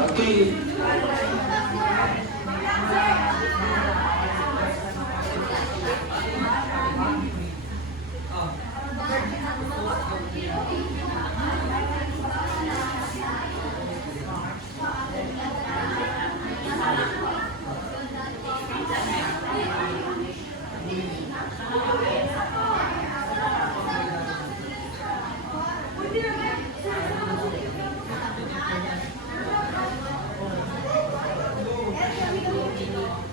Okay.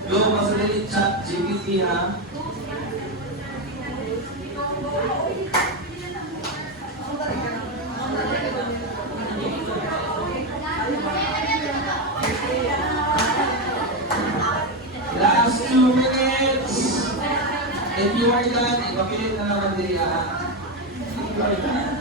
Go, masadali chat GPT ha. Last 2 minutes. If you are done, ipapilit na naman din ha. If you are done.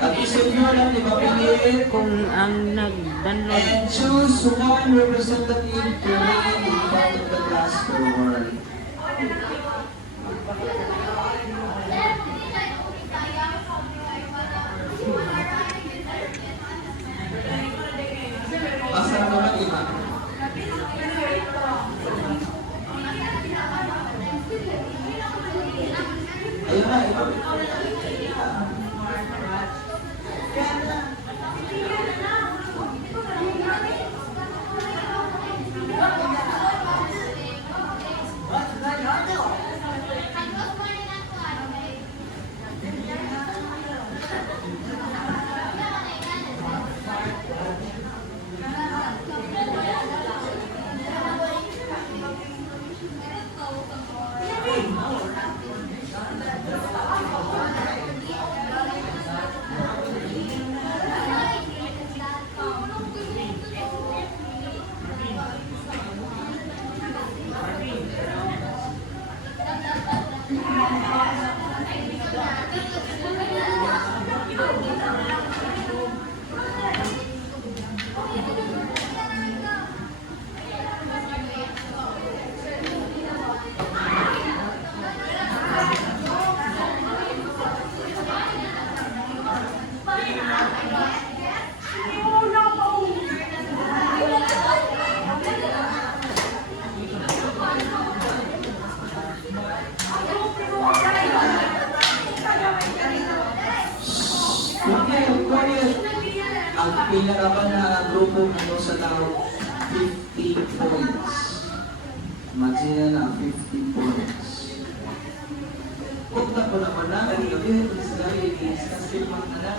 At isip nyo lang, ipapilit. Kung ang nag-download And choose one representative to read in front of the class forward. Basta naman iba. Ayun na, iba. Ang pinakaban na grupo ano sa tao, 50 points. Imagine na 50 points. Kung na po naman na, kanina ito sila i-discuss kasi mga na.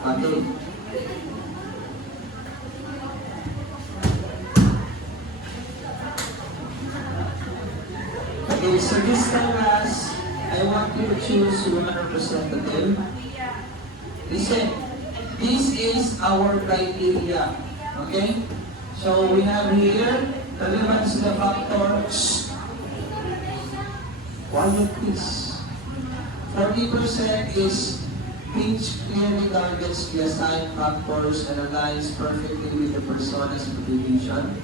Okay. Okay, so this time class, I want you to choose one representative. Listen, this is our criteria. Okay? So we have here, relevant to the factors. Quiet please. 40% is which clearly targets the assigned factors and aligns perfectly with the persona's motivation.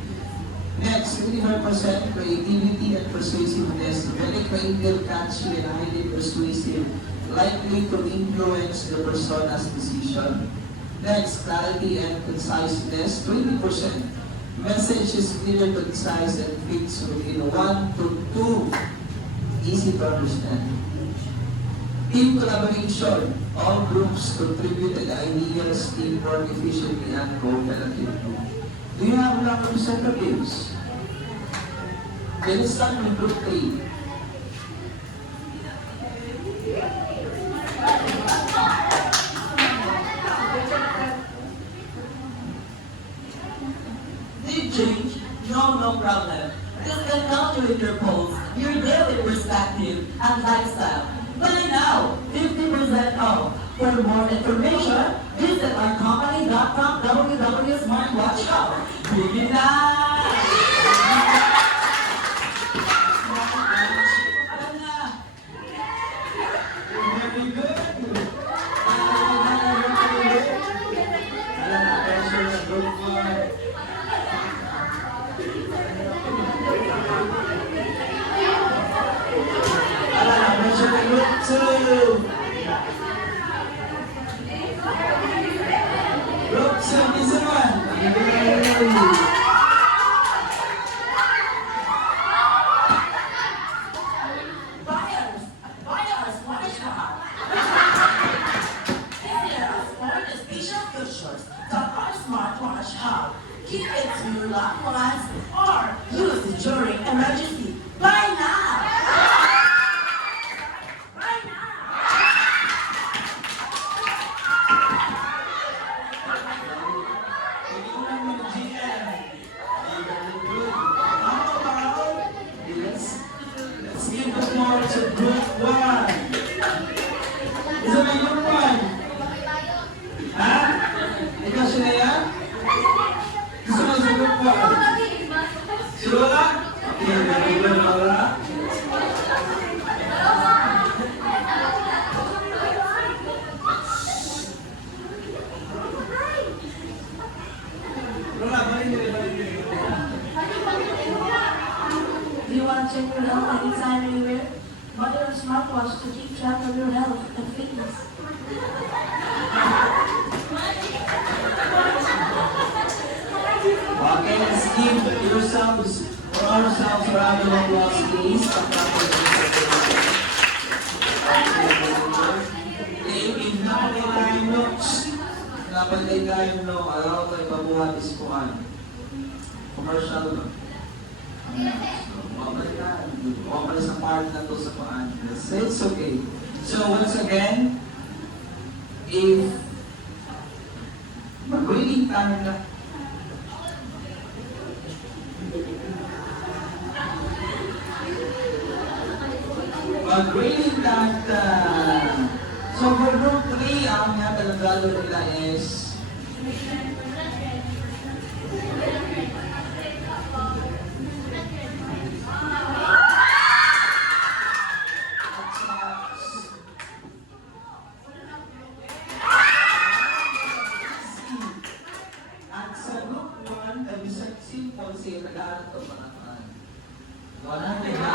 Next, 55% creativity and persuasiveness, very creative, catchy, and highly persuasive, likely to influence the persona's decision. Next, clarity and conciseness, 20%. Message is clear, concise, and fits within 1 to 2. Easy to understand. Team collaboration, all groups contributed ideas, teamwork efficiently and cooperatively. Do you have enough representatives? Let's start with group 3. value in your pulse, your daily perspective, and lifestyle. Buy now, 50% off. For more information, visit our company.com www.smartwatch Hub. Bigyan na! Alam na! Very good. Alam na, pressure sa group 1. Alam na, pressure sa group 2. Group 2, this one. Buyers! Buyers! Watch Hub! There are 4 special features that our smartwatch have. Give it to your loved ones or use it during emergency. Buy now! Buy now! Tingnan mo ng GM. Very good. How about, let's give the floor to group 1. Isa may group 1? Ha? Ikaw sila yan? Gusto mo sa group 1? Si Lola? Okay, very good, Lola. Lola, balik nila, balik nila. Do you want to check your health anytime, anywhere? Buy your smartwatch to keep track of your health and fitness. Okay, let's give yourselves or ourselves a round of applause, please. If napatay tayong notes, napatay tayong no, alaw ko ipabuhat ispuan. Commercial ba? Okay sa part na to sa paan. It's okay. So once again, if mag-waiting time na, mag-waiting time na, so for group 3, ang talagang nila is at sa group 1, kami sa simple siya nag-aaral ito panaan. 100 na.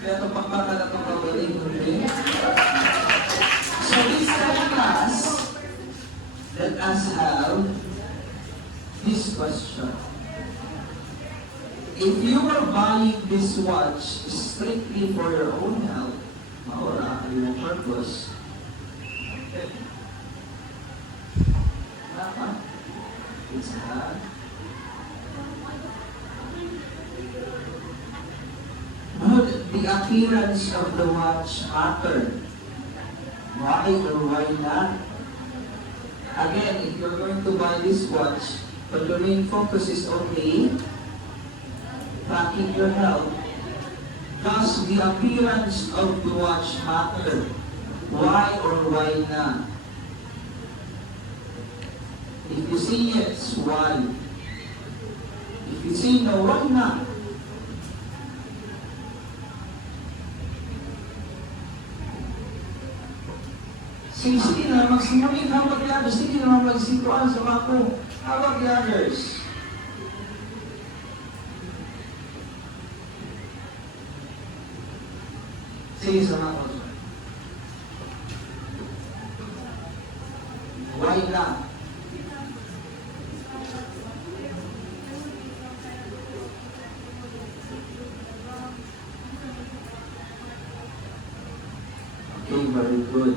Kaya ito pagpaka na itong kabaling ulit. So this time class, let us have this question. If you were buying this watch strictly for your own health, maura, yung purpose, dapat, it's hard. Would the appearance of the watch matter? Why or why not? Again, if you're going to buy this watch, but your main focus is only tracking your health, does the appearance of the watch matter? Why or why not? If you say yes, why? If you say no, why not? Sige na, magsimuli ka mag-others. Sige naman magsituan sa mako. How about the others? Sige sa mako. Why not? Okay, very good.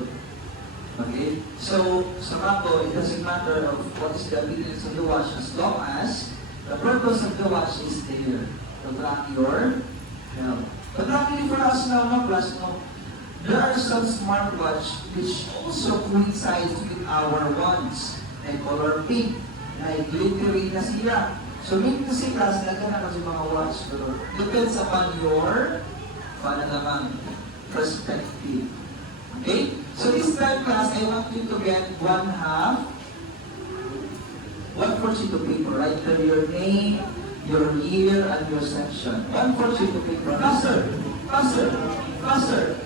Okay? So, sa mako, it doesn't matter of what is the appearance of the watch as long as the purpose of the watch is there. To track your health. But luckily for us now, no plus, no, there are some smartwatch which also coincides with our wants. Like color pink. Like, glittery na siya. So, mean to say, class, nagka na kasi mga watch. Pero, depends upon your pananaman, perspective. Okay? So, this time, class, I want you to get 1/2, 1/4 sheet of paper. Write down your name, your year, and your section. 1/4 sheet of paper. Faster! Faster! Faster!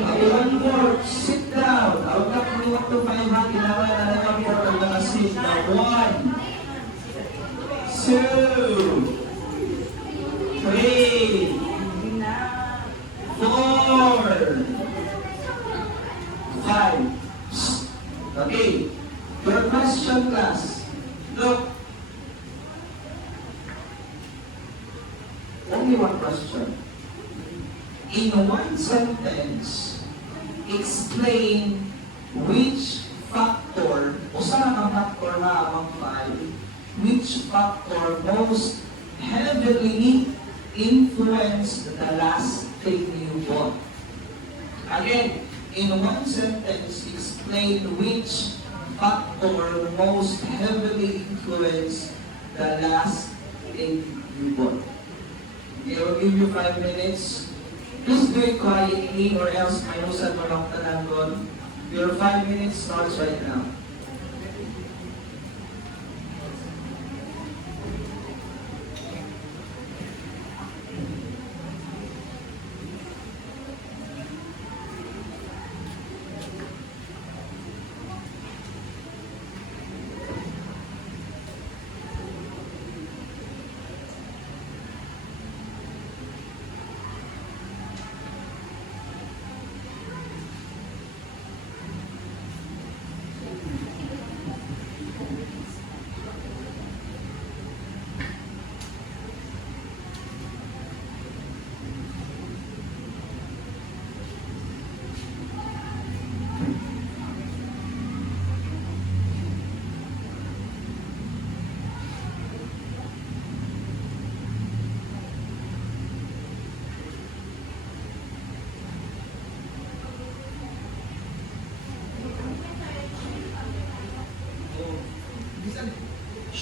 Okay, 1/4. Sit down. Out of 2 to 5, kailangan na naman po ang mga sit. Now, 1, 2, 3, 4, 5. Okay. Your question, class. Look. Only one question. In one sentence, explain which factor, usa ka factor na among 5, which factor most heavily influenced the last thing you bought. Again, in one sentence, explain which factor most heavily influenced the last thing you bought. Okay, I will give you 5 minutes. Please do it quietly or else mayusan mo lang talangon. Your 5 minutes starts right now.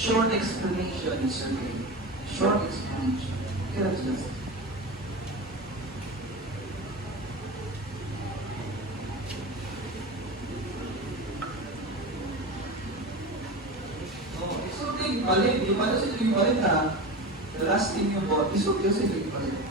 Short explanation is okay. Short explanation. Okay, that's just. Oh, it's okay, balik. Di ba na sila yung balik ha? The last thing you bought, it's okay sila yung balik.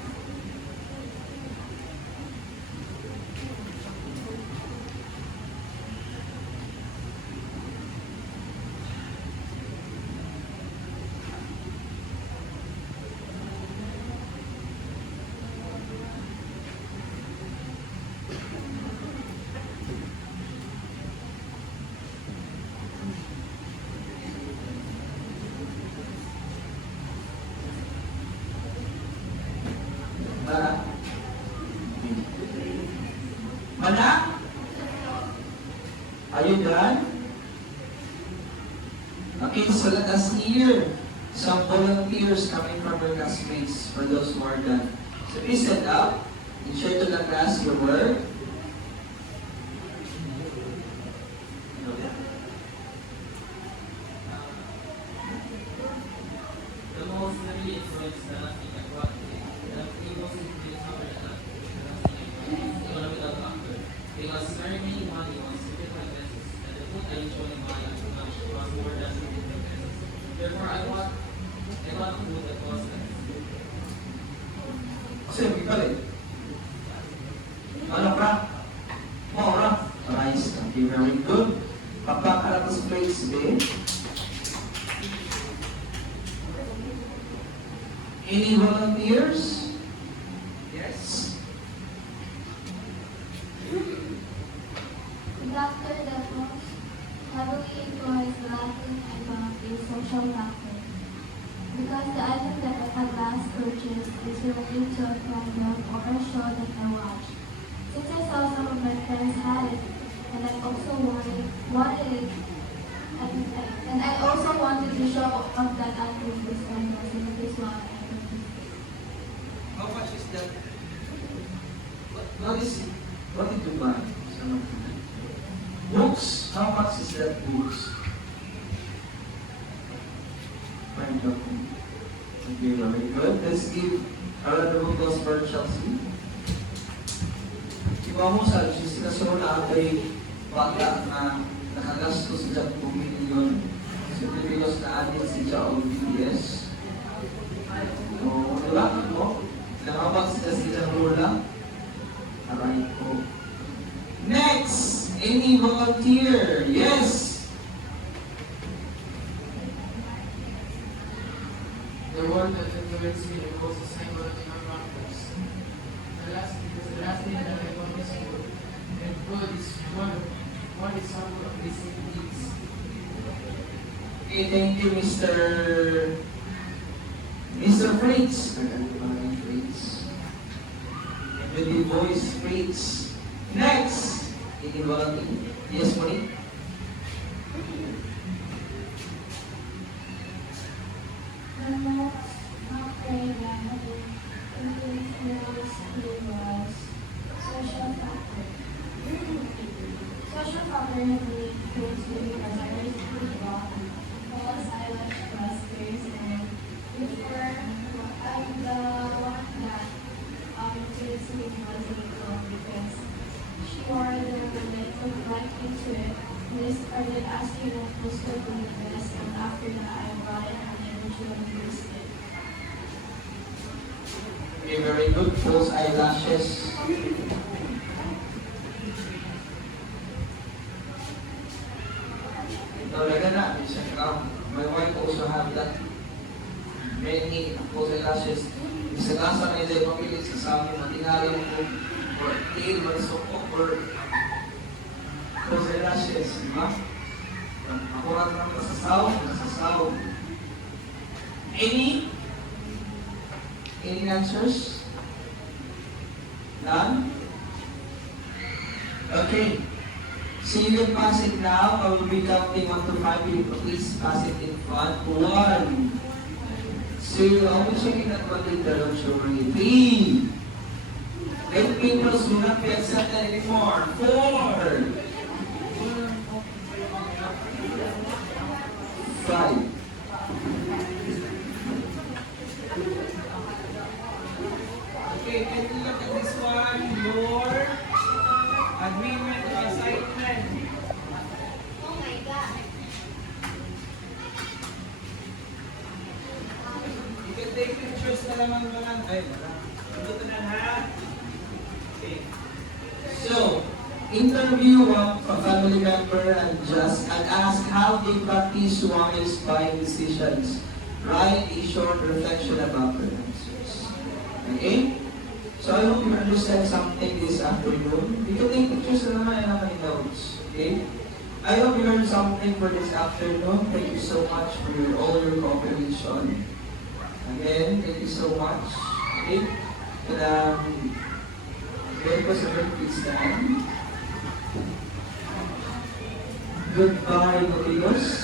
Mana? Are you done? Okay, so let us hear some volunteers coming from your classmates for those who are done. So please stand up and share to the class your work. The most heavily influenced the last thing I brought, the most influenced economical factor. Because earning money was 55 pesos, and the food I usually buy at lunch was more than 55 pesos. Therefore, I bought food that was less. Kasi may balik. Ano ka? Mora. Rice. Okay, very good. Pagkakaratos plates din. Any volunteers? Yes. The factor that most heavily influenced the Latin icon is social factor. Because the item that I had last purchased is related to a program or a show that I watched. Since I saw some of my friends had it, and I also wanted it, and I also wanted to show off that I could this time, so this is why I purchased it. How much is that? What is it? What did you buy? Books. How much is that books? Fine, okay. Okay, very good. Let's give a round of applause for Chelsea. Iba mo sa Jessica Sona ay bata na nakagastos sa 2 million. Simply because na-adit si Chao BTS. So, diba? No? Nakabag sila sa Lola. Aray ko. Next! Any volunteer? Yes! The word that influenced me the most is psychology and practice. The last thing that I want is food. And food is one example of these needs. Okay, thank you, Mr. Fritz. Fritz. With the voice, Fritz. Next! Any volunteer? Yes, Monique? The most upgrade that had influenced me was social factor. Social factor had really influenced me because I was football, because I watched Masters, and before I'm the one that influenced me was Nicole because she wore the like took right into it. And I started asking what was going to be the best, and after that I bought it and eventually used it. Okay, very good. False eyelashes. Talaga na, isang my wife also have that many false eyelashes. Isagasa na ilay pamilit sa sabi matingali mo or tail mansoko or false eyelashes, di ba? Akurat na nasasaw. Any answers? None? Okay. So you can pass it now. I will be counting 1 to 5. You please pass it in front. 1. 2. I'll be checking that one later. Don't you worry. 3. Late papers will not be accepted anymore. 4. 5. Okay, can you look at this one? Your agreement or assignment. Oh my god. You can take pictures na naman mo lang. Ay, wala. Ito na ha. Okay. So, interview a family member and ask how they practice wise buying decisions. Write a short reflection about their answers. Okay? So I hope you understand something this afternoon. You can take pictures na naman and naman in notes. Okay? I hope you learned something for this afternoon. Thank you so much for all your cooperation. Again, thank you so much. Okay? And very possible, please stand. Goodbye, Motilos.